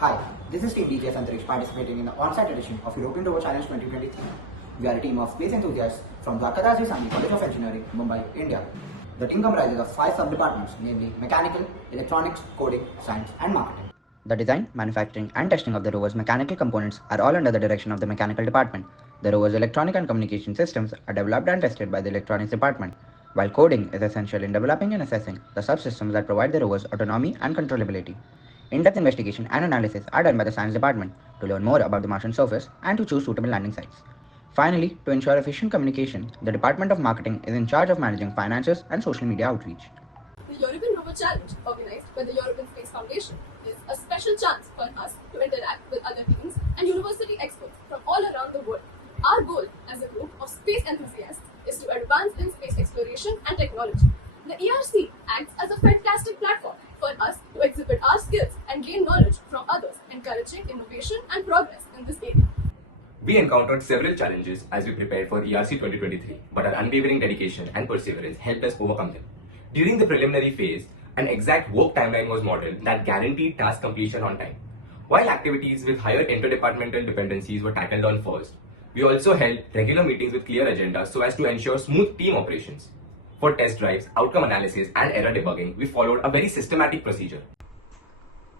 Hi, this is Team DJS Antariksh participating in the on-site edition of European Rover Challenge 2023. We are a team of space enthusiasts from Dwarkadaji Sami College of Engineering, Mumbai, India. The team comprises of 5 sub-departments, namely Mechanical, Electronics, Coding, Science and Marketing. The design, manufacturing and testing of the rover's mechanical components are all under the direction of the mechanical department. The rover's electronic and communication systems are developed and tested by the electronics department, while coding is essential in developing and assessing the subsystems that provide the rover's autonomy and controllability. In-depth investigation and analysis are done by the science department to learn more about the Martian surface and to choose suitable landing sites. Finally, to ensure efficient communication, the Department of Marketing is in charge of managing finances and social media outreach. The European Rover Challenge, organized by the European Space Foundation, is a special chance for us to interact with other teams and university experts from all around the world. Our goal as a group of space enthusiasts is to advance in space exploration and technology. The ERC acts as a fantastic platform for us to exhibit our skills and gain knowledge from others, encouraging innovation and progress in this area. We encountered several challenges as we prepared for ERC 2023, but our unwavering dedication and perseverance helped us overcome them. During the preliminary phase, an exact work timeline was modeled that guaranteed task completion on time. While activities with higher interdepartmental dependencies were tackled on first, we also held regular meetings with clear agendas so as to ensure smooth team operations. For test drives, outcome analysis, and error debugging, we followed a very systematic procedure.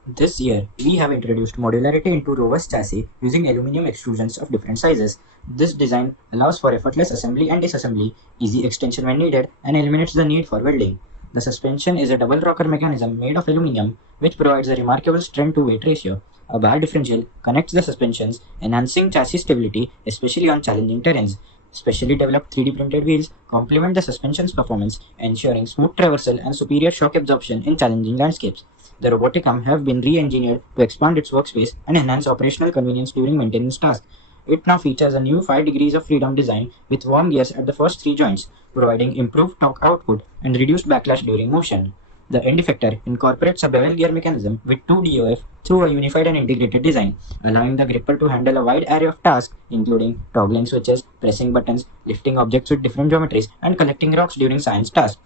This year, we have introduced modularity into rover's chassis using aluminum extrusions of different sizes. This design allows for effortless assembly and disassembly, easy extension when needed, and eliminates the need for welding. The suspension is a double rocker mechanism made of aluminum, which provides a remarkable strength-to-weight ratio. A bar differential connects the suspensions, enhancing chassis stability, especially on challenging terrains. Specially developed 3D printed wheels complement the suspension's performance, ensuring smooth traversal and superior shock absorption in challenging landscapes. The robotic arm have been re-engineered to expand its workspace and enhance operational convenience during maintenance tasks. It now features a new 5 degrees of freedom design with worm gears at the first 3 joints, providing improved torque output and reduced backlash during motion. The end effector incorporates a bevel gear mechanism with 2 DOF through a unified and integrated design, allowing the gripper to handle a wide array of tasks, including toggling switches, pressing buttons, lifting objects with different geometries, and collecting rocks during science tasks.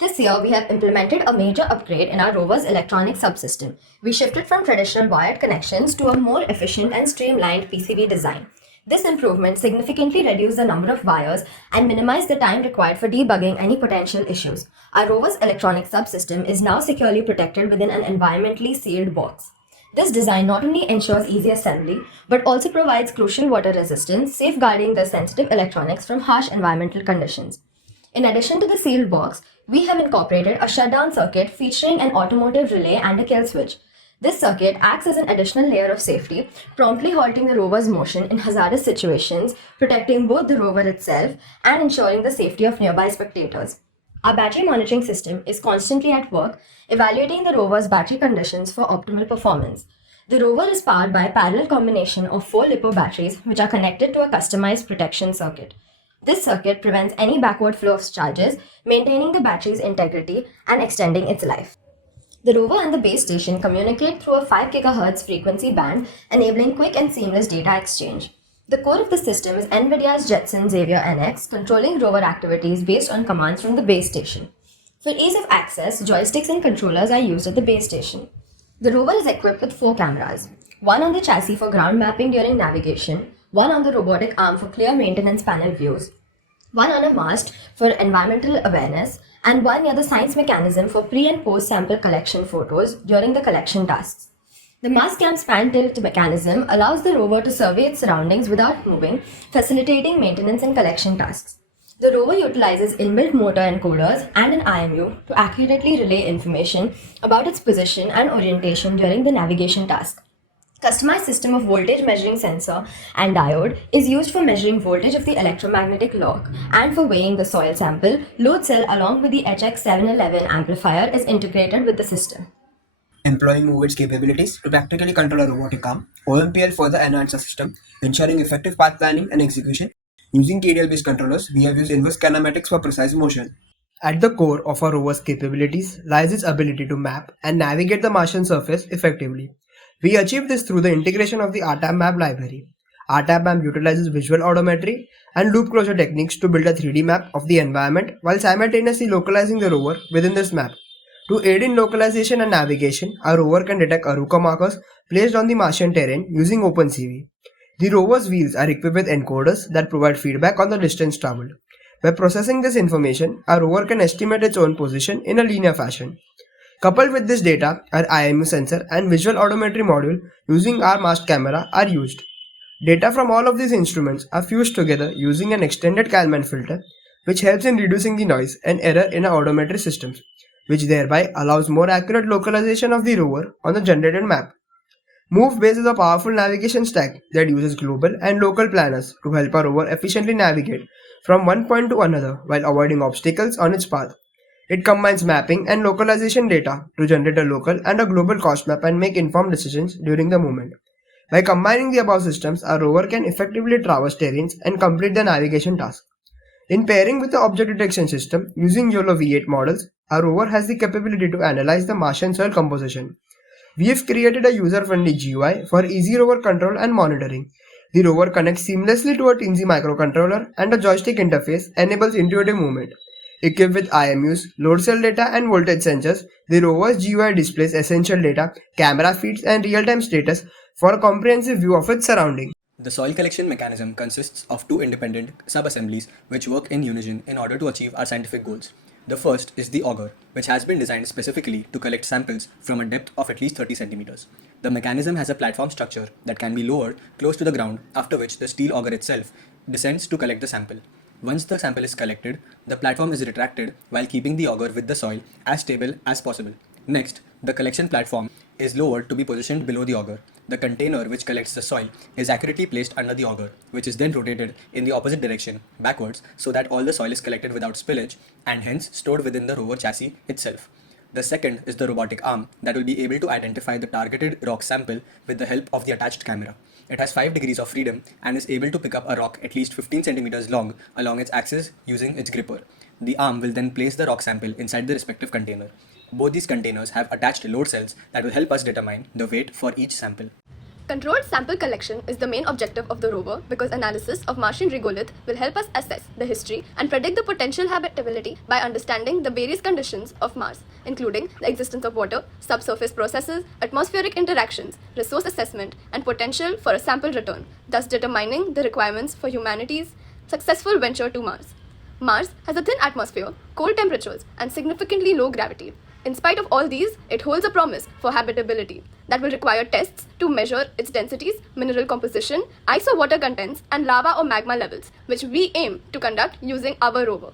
This year, we have implemented a major upgrade in our rover's electronic subsystem. We shifted from traditional wired connections to a more efficient and streamlined PCB design. This improvement significantly reduced the number of wires and minimized the time required for debugging any potential issues. Our rover's electronic subsystem is now securely protected within an environmentally sealed box. This design not only ensures easy assembly, but also provides crucial water resistance, safeguarding the sensitive electronics from harsh environmental conditions. In addition to the sealed box, we have incorporated a shutdown circuit featuring an automotive relay and a kill switch. This circuit acts as an additional layer of safety, promptly halting the rover's motion in hazardous situations, protecting both the rover itself and ensuring the safety of nearby spectators. Our battery monitoring system is constantly at work, evaluating the rover's battery conditions for optimal performance. The rover is powered by a parallel combination of 4 LiPo batteries which are connected to a customized protection circuit. This circuit prevents any backward flow of charges, maintaining the battery's integrity and extending its life. The rover and the base station communicate through a 5 GHz frequency band, enabling quick and seamless data exchange. The core of the system is NVIDIA's Jetson Xavier NX, controlling rover activities based on commands from the base station. For ease of access, joysticks and controllers are used at the base station. The rover is equipped with 4 cameras, one on the chassis for ground mapping during navigation, one on the robotic arm for clear maintenance panel views, one on a mast for environmental awareness, and one near the science mechanism for pre- and post-sample collection photos during the collection tasks. The mast cam span tilt mechanism allows the rover to survey its surroundings without moving, facilitating maintenance and collection tasks. The rover utilizes inbuilt motor encoders and an IMU to accurately relay information about its position and orientation during the navigation task. Customized system of voltage measuring sensor and diode is used for measuring voltage of the electromagnetic lock, and for weighing the soil sample, load cell along with the HX711 amplifier is integrated with the system. Employing MoveIt's capabilities to practically control a robotic arm, OMPL further enhanced the system, ensuring effective path planning and execution. Using TDL-based controllers, we have used inverse kinematics for precise motion. At the core of our rover's capabilities lies its ability to map and navigate the Martian surface effectively. We achieve this through the integration of the RTAB map library. RTAB map utilizes visual odometry and loop closure techniques to build a 3D map of the environment while simultaneously localizing the rover within this map. To aid in localization and navigation, a rover can detect Aruka markers placed on the Martian terrain using OpenCV. The rover's wheels are equipped with encoders that provide feedback on the distance traveled. By processing this information, a rover can estimate its own position in a linear fashion. Coupled with this data, our IMU sensor and visual odometry module using our mast camera are used. Data from all of these instruments are fused together using an extended Kalman filter, which helps in reducing the noise and error in our odometry systems, which thereby allows more accurate localization of the rover on the generated map. MoveBase is a powerful navigation stack that uses global and local planners to help a rover efficiently navigate from one point to another while avoiding obstacles on its path. It combines mapping and localization data to generate a local and a global cost map and make informed decisions during the movement. By combining the above systems, a rover can effectively traverse terrains and complete the navigation task. In pairing with the object detection system using YOLO V8 models, a rover has the capability to analyze the Martian soil composition. We have created a user-friendly GUI for easy rover control and monitoring. The rover connects seamlessly to a Teensy microcontroller and a joystick interface enables intuitive movement. Equipped with IMUs, load cell data and voltage sensors, the rover's GUI displays essential data, camera feeds and real-time status for a comprehensive view of its surroundings. The soil collection mechanism consists of two independent sub-assemblies which work in unison in order to achieve our scientific goals. The first is the auger, which has been designed specifically to collect samples from a depth of at least 30 centimeters. The mechanism has a platform structure that can be lowered close to the ground, after which the steel auger itself descends to collect the sample. Once the sample is collected, the platform is retracted while keeping the auger with the soil as stable as possible. Next, the collection platform is lowered to be positioned below the auger. The container which collects the soil is accurately placed under the auger, which is then rotated in the opposite direction, backwards, so that all the soil is collected without spillage and hence stored within the rover chassis itself. The second is the robotic arm that will be able to identify the targeted rock sample with the help of the attached camera. It has 5 degrees of freedom and is able to pick up a rock at least 15 centimeters long along its axis using its gripper. The arm will then place the rock sample inside the respective container. Both these containers have attached load cells that will help us determine the weight for each sample. Controlled sample collection is the main objective of the rover because analysis of Martian regolith will help us assess the history and predict the potential habitability by understanding the various conditions of Mars, including the existence of water, subsurface processes, atmospheric interactions, resource assessment, and potential for a sample return, thus determining the requirements for humanity's successful venture to Mars. Mars has a thin atmosphere, cold temperatures, and significantly low gravity. In spite of all these, it holds a promise for habitability that will require tests to measure its densities, mineral composition, ice or water contents, and lava or magma levels, which we aim to conduct using our rover.